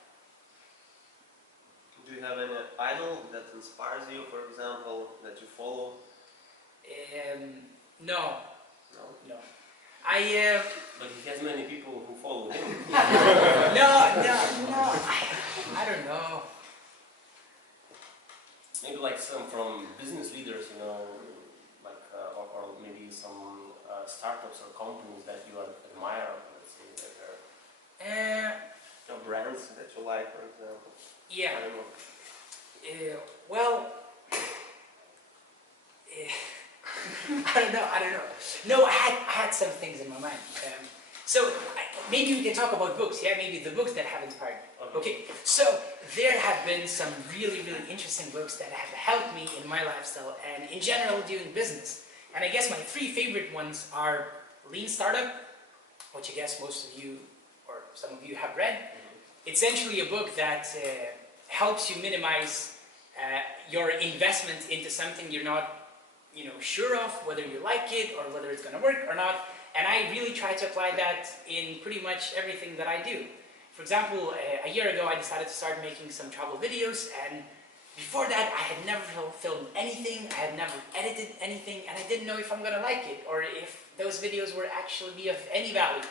Do you have any idol that inspires you, for example, that you follow? No. No? No. But he has many people who follow him. No. I don't know. Maybe like some from business leaders, you know, like or maybe some startups or companies that you admire. Let's say that Or brands that you like, for example? Yeah. I don't know. Well, I don't know. No, I had some things in my mind. So maybe we can talk about books. Yeah, maybe the books that have inspired me. Okay. So there have been some really, really interesting books that have helped me in my lifestyle and in general doing business. And I guess my three favorite ones are Lean Startup, which I guess most of you or some of you have read. It's essentially a book that helps you minimize your investment into something you're not, you know, sure of whether you like it or whether it's going to work or not. And I really try to apply that in pretty much everything that I do. For example, a year ago I decided to start making some travel videos, and before that I had never filmed anything, I had never edited anything, and I didn't know if I'm going to like it or if those videos were actually be of any value.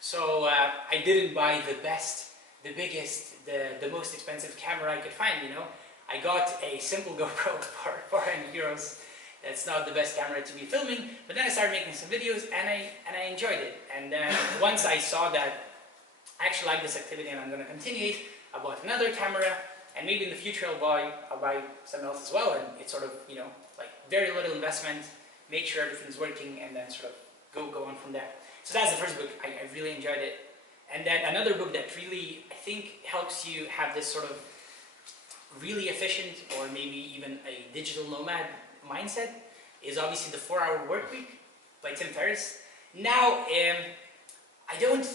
So I didn't buy the best, the biggest, the most expensive camera I could find, you know. I got a simple GoPro for 400 euros. That's not the best camera to be filming, but then I started making some videos and I enjoyed it. And then once I saw that I actually like this activity and I'm going to continue it, I bought another camera, and maybe in the future I'll buy something else as well. And it's sort of, you know, like very little investment, make sure everything's working, and then sort of go on from there. So that's the first book. I really enjoyed it. And then another book that really, I think, helps you have this sort of really efficient or maybe even a digital nomad mindset is obviously The 4-Hour Workweek by Tim Ferriss. Now, I don't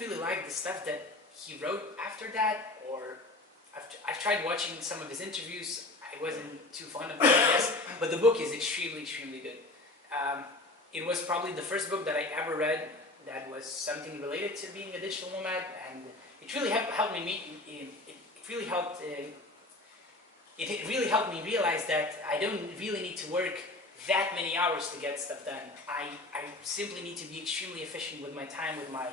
really like the stuff that he wrote after that, or I've tried watching some of his interviews. I wasn't too fond of them, I guess, but the book is extremely, extremely good. It was probably the first book that I ever read that was something related to being a digital nomad, and it really helped me it really helped me realize that I don't really need to work that many hours to get stuff done. I simply need to be extremely efficient with my time, with my,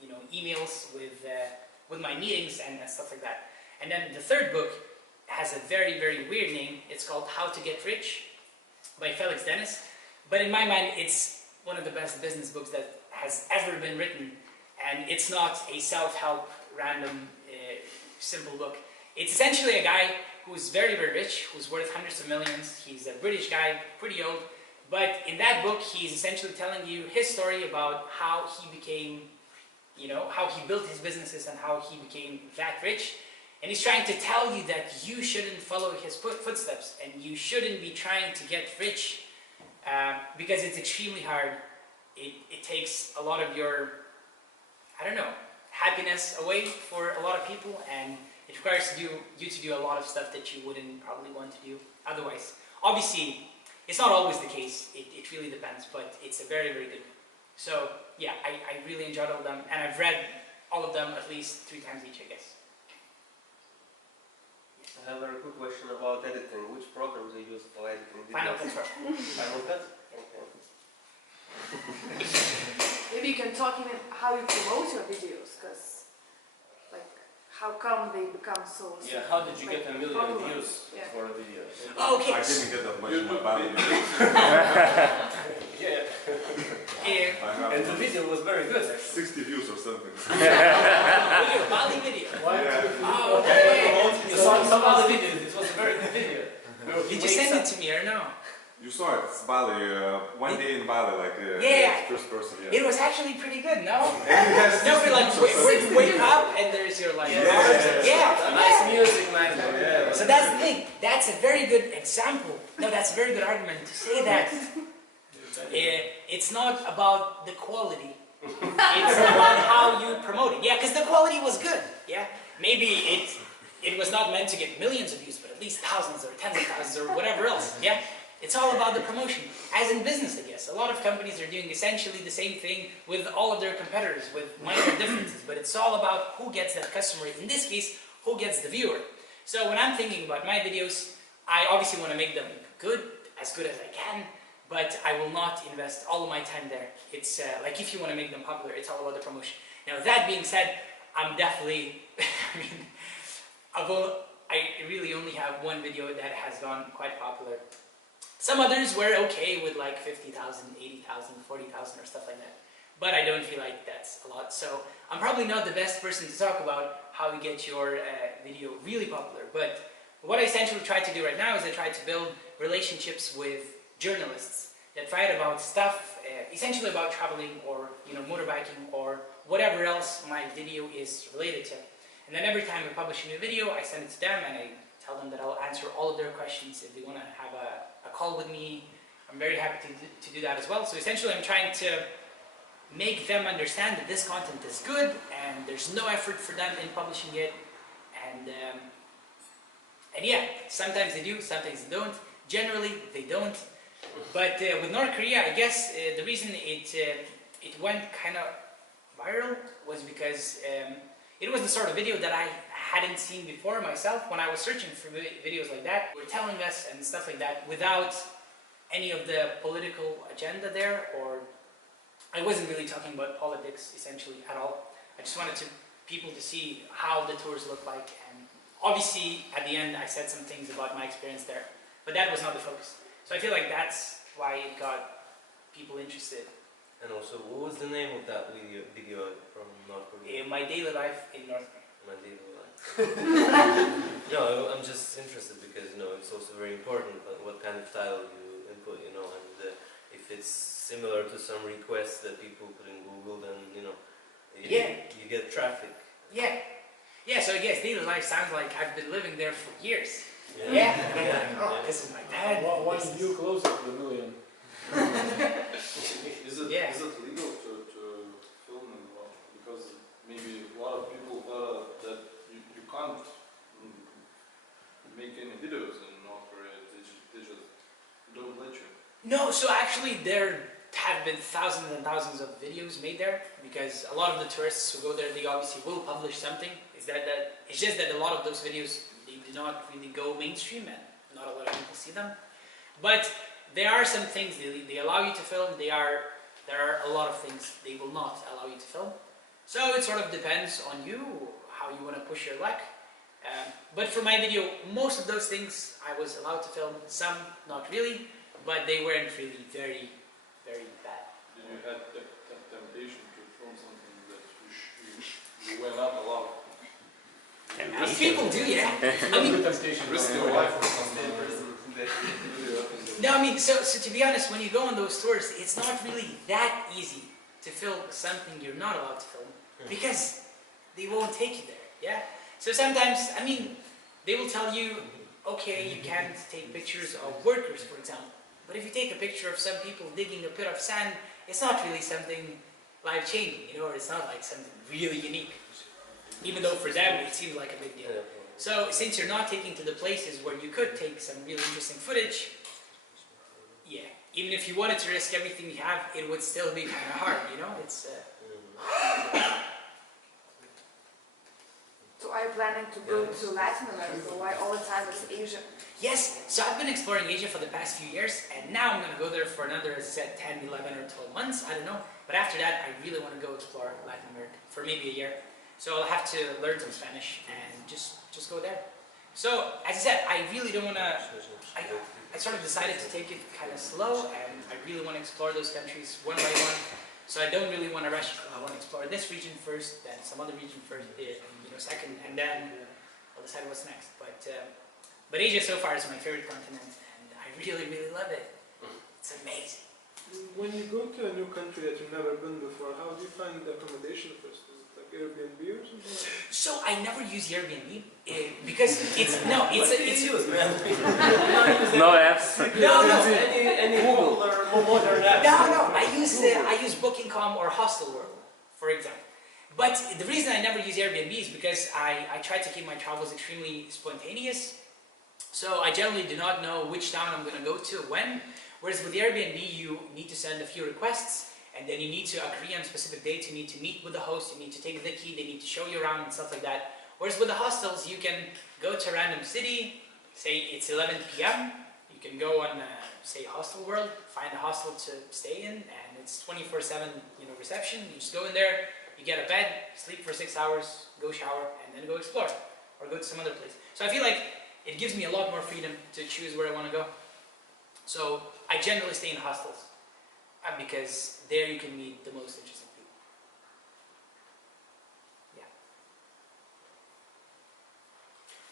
you know, emails, with my meetings and stuff like that. And then the third book has a very, very weird name. It's called How to Get Rich by Felix Dennis. But in my mind, it's one of the best business books that has ever been written. And it's not a self-help, random, simple book. It's essentially a guy who's very, very rich, who's worth hundreds of millions. He's a British guy, pretty old. But in that book, he's essentially telling you his story about how he became, you know, how he built his businesses and how he became that rich. And he's trying to tell you that you shouldn't follow his footsteps and you shouldn't be trying to get rich because it's extremely hard. It takes a lot of your, I don't know, happiness away for a lot of people, and it requires you to do a lot of stuff that you wouldn't probably want to do otherwise. Obviously, it's not always the case. It really depends, but it's a very, very good book. So yeah, I really enjoyed all of them, and I've read all of them at least 3 times each, I guess. I have a very quick question about editing. Which programs are used for editing videos? Final Cut Pro. Final Cut? Okay. Maybe you can talk even how you promote your videos, because like how come they become so? Yeah, how did you get a million popular? views Yeah. for a video? Oh, okay. I didn't get that much in my YouTube value. Yeah, Uh, and the video was very good actually. 60 views or something. video, Bali video. Yeah. Oh, okay. You saw some other videos, it was a very good video. Did you send it to me or no? You saw it, it's Bali, one day in Bali, like Yeah. first person, yeah. It was actually pretty good, no? And it has No, but like, 60 views or wake something. up and there's your like, Yeah. yeah. Nice music, nice. Yeah. So that's the thing. That's a very good example. No, that's a very good argument to say that it's not about the quality. It's about how you promote it. Yeah, because the quality was good. Yeah, maybe it was not meant to get millions of views, but at least thousands or tens of thousands or whatever else. Yeah, it's all about the promotion. As in business, I guess. A lot of companies are doing essentially the same thing with all of their competitors, with minor differences. But it's all about who gets that customer. In this case, who gets the viewer. So when I'm thinking about my videos, I obviously want to make them good as I can. But I will not invest all of my time there. It's like if you want to make them popular, it's all about the promotion. Now that being said, I'm definitely, I really only have one video that has gone quite popular. Some others were okay with like 50,000, 80,000, 40,000 or stuff like that. But I don't feel like that's a lot. So I'm probably not the best person to talk about how to get your video really popular. But what I essentially try to do right now is I try to build relationships with journalists that write about stuff, essentially about traveling or motorbiking or whatever else my video is related to. And then every time I publish a new video, I send it to them and I tell them that I'll answer all of their questions. If they want to have a call with me, I'm very happy to do that as well. So essentially I'm trying to make them understand that this content is good and there's no effort for them in publishing it. And yeah, sometimes they do, sometimes they don't. Generally, they don't. But with North Korea, I guess the reason it went kind of viral was because it was the sort of video that I hadn't seen before myself when I was searching for videos like that. They were telling us and stuff like that without any of the political agenda there, or I wasn't really talking about politics essentially at all. I just wanted people to see how the tours look like, and obviously at the end I said some things about my experience there, but that was not the focus. So I feel like that's why it got people interested. And also, what was the name of that video from North Korea? My daily life in North Korea. My daily life. No, I'm just interested because it's also very important what kind of title you input, and if it's similar to some requests that people put in Google, then you get traffic. Yeah. Yeah, so I guess daily life sounds like I've been living there for years. Yeah. Yeah. And I'm like, oh, this is my dad. Why did you close it to the million? Is it Yeah. legal to film in Russia? Because maybe a lot of people thought that you can't make any videos in North Korea. They just don't let you. No, so actually there have been thousands and thousands of videos made there, because a lot of the tourists who go there, they obviously will publish something. It's just that a lot of those videos, they do not really go mainstream and not a lot of people see them. But there are some things they allow you to film. There are a lot of things they will not allow you to film. So it sort of depends on you, how you want to push your luck. But for my video, most of those things I was allowed to film, some not really, but they weren't really very, very bad. Did you have temptation to film something that you were not allowed? People do, yeah. I mean, Risk your life or something. no, I mean, so to be honest, when you go on those tours, it's not really that easy to film something you're not allowed to film, because they won't take you there, yeah? So sometimes, I mean, they will tell you, okay, you can't take pictures of workers, for example. But if you take a picture of some people digging a pit of sand, it's not really something life-changing, or it's not like something really unique. Even though for them, it seems like a big deal. So since you're not taking to the places where you could take some really interesting footage, yeah, even if you wanted to risk everything you have, it would still be kind of hard, It's. So are you planning to go to Latin America? Why all the time it's Asia? Yes, so I've been exploring Asia for the past few years, and now I'm going to go there for another, as I said, 10, 11 or 12 months, I don't know. But after that, I really want to go explore Latin America for maybe a year. So I'll have to learn some Spanish and just go there. So as I said, I really don't want to. I sort of decided to take it kind of slow, and I really want to explore those countries one by one. So I don't really want to rush. I want to explore this region first, then some other region first, second, and then I'll decide what's next. But Asia so far is my favorite continent, and I really, really love it. It's amazing. When you go to a new country that you've never been before, how do you find accommodation first? Is it like Airbnb or something? So I never use Airbnb because it's man. No apps. No. Any older, more modern apps? No. I use Booking.com or Hostelworld, for example. But the reason I never use Airbnb is because I try to keep my travels extremely spontaneous. So I generally do not know which town I'm going to go to when. Whereas with Airbnb, you need to send a few requests, and then you need to agree on specific dates. You need to meet with the host. You need to take the key. They need to show you around and stuff like that. Whereas with the hostels, you can go to a random city. Say it's 11 p.m. You can go on, say, Hostelworld, find a hostel to stay in, and it's 24/7, reception. You just go in there. You get a bed, sleep for 6 hours, go shower, and then go explore, or go to some other place. So I feel like it gives me a lot more freedom to choose where I want to go. So I generally stay in hostels, because there you can meet the most interesting people. Yeah.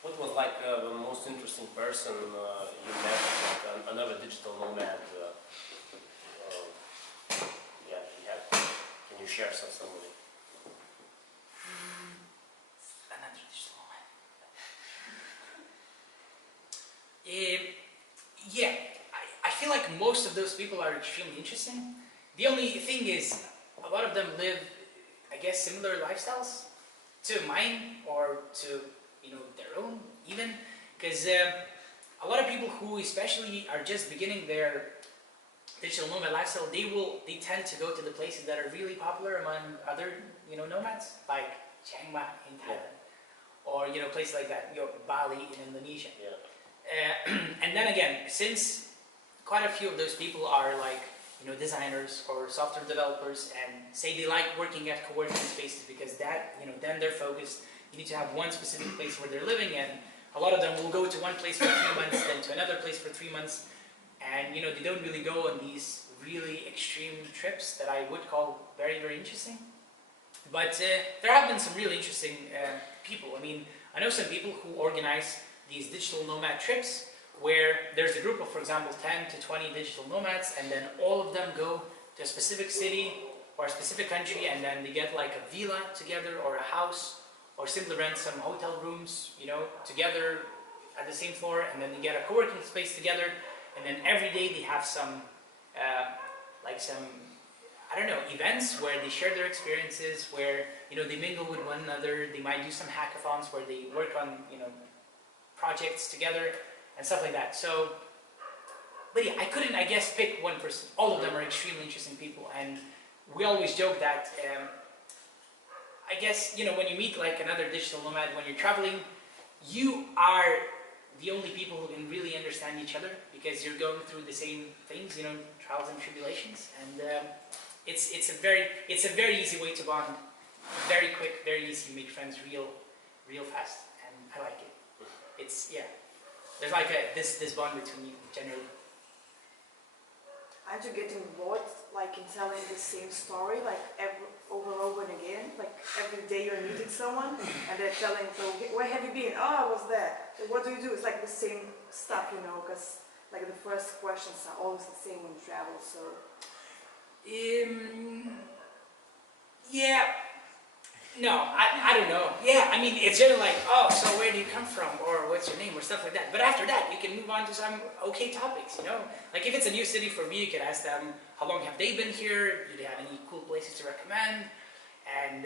What was like the most interesting person you met, like another digital nomad? Can you share somebody? Another digital nomad. Yeah. I feel like most of those people are extremely interesting. The only thing is, a lot of them live, I guess, similar lifestyles to mine, or to, their own even. Because a lot of people who especially are just beginning their digital nomad lifestyle, they tend to go to the places that are really popular among other, nomads, like Chiang Mai in Thailand, or, places like that, Bali in Indonesia. Yeah. And then again, since quite a few of those people are like, designers or software developers, and say they like working at co-working spaces because that, then they're focused. You need to have one specific place where they're living, and a lot of them will go to one place for 3 months, then to another place for 3 months, and they don't really go on these really extreme trips that I would call very, very interesting. But there have been some really interesting people. I mean, I know some people who organize these digital nomad trips, where there's a group of, for example, 10 to 20 digital nomads, and then all of them go to a specific city or a specific country, and then they get like a villa together, or a house, or simply rent some hotel rooms, together at the same floor, and then they get a co-working space together, and then every day they have some, events where they share their experiences, where, they mingle with one another. They might do some hackathons where they work on, projects together, and stuff like that. So, but yeah, I couldn't, I guess, pick one person. All of them are extremely interesting people, and we always joke that, I guess, when you meet like another digital nomad, when you're traveling, you are the only people who can really understand each other, because you're going through the same things, trials and tribulations, and it's a very easy way to bond. Very quick, very easy. You make friends real fast, and I like it. There's like this bond between you generally. Aren't you getting bored, like in telling the same story, like over and over again? Like every day you're meeting someone, and they're telling, so where have you been? Oh, I was there. So what do you do? It's like the same stuff, because like the first questions are always the same when you travel. So. Yeah. No, I don't know. Yeah, I mean, it's generally like, oh, so where do you come from, or what's your name, or stuff like that. But after that, you can move on to some okay topics, Like if it's a new city for me, you can ask them, how long have they been here? Do they have any cool places to recommend? And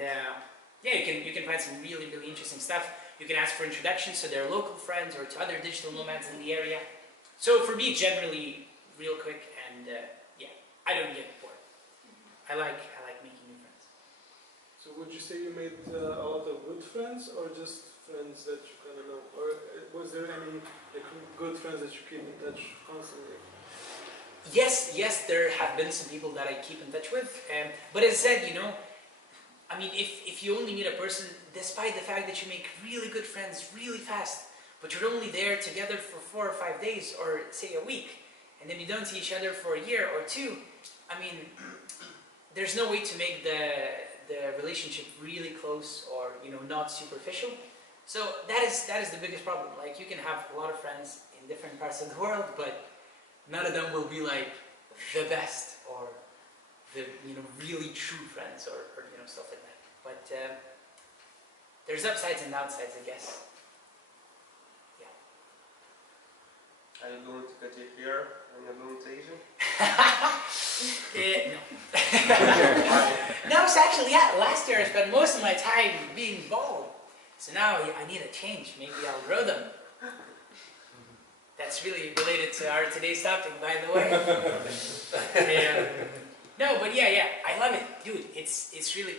yeah, you can find some really, really interesting stuff. You can ask for introductions to their local friends or to other digital nomads in the area. So for me, generally, real quick, and yeah, I don't get bored. I like making new friends. So would you say you made a lot of good friends, or just friends that you kind of know? Or was there any good friends that you keep in touch constantly? Yes, there have been some people that I keep in touch with. But as I said, I mean, if you only meet a person, despite the fact that you make really good friends really fast, but you're only there together for 4 or 5 days, or say a week, and then you don't see each other for a year or two, I mean, there's no way to make the relationship really close or, you know, not superficial. So that is the biggest problem. Like, you can have a lot of friends in different parts of the world, but none of them will be like the best or the, you know, really true friends or you know, stuff like that. But there's upsides and downsides, I guess. Are you going to cut your hair when you're going to Asia? No. No, it's actually, yeah, last year I spent most of my time being bald. So now I need a change. Maybe I'll grow them. That's really related to our today's topic, by the way. No, but yeah, I love it. Dude, it's really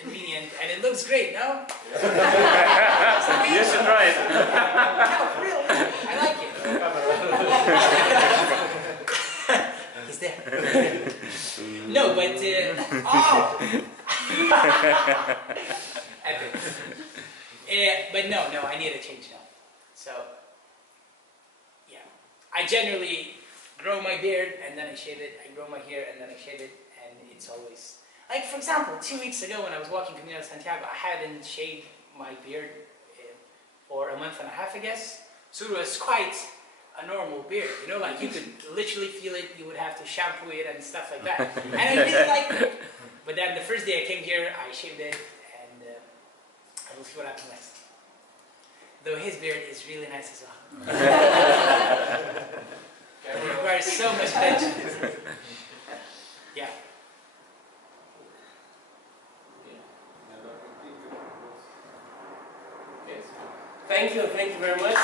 convenient and it looks great, no? You should try it. No, for real. I like it. He's there. No, but oh, epic. But no, I need a change now. So yeah, I generally grow my beard and then I shave it. I grow my hair and then I shave it, and it's always like, for example, 2 weeks ago when I was walking Camino de Santiago, I hadn't shaved my beard for a month and a half, I guess. So it was quite a normal beard, you know, like you could literally feel it, you would have to shampoo it and stuff like that. And I really liked it. But then the first day I came here, I shaved it, and I will see what happens next. Though his beard is really nice as well. It requires so much attention. Yeah. Thank you very much.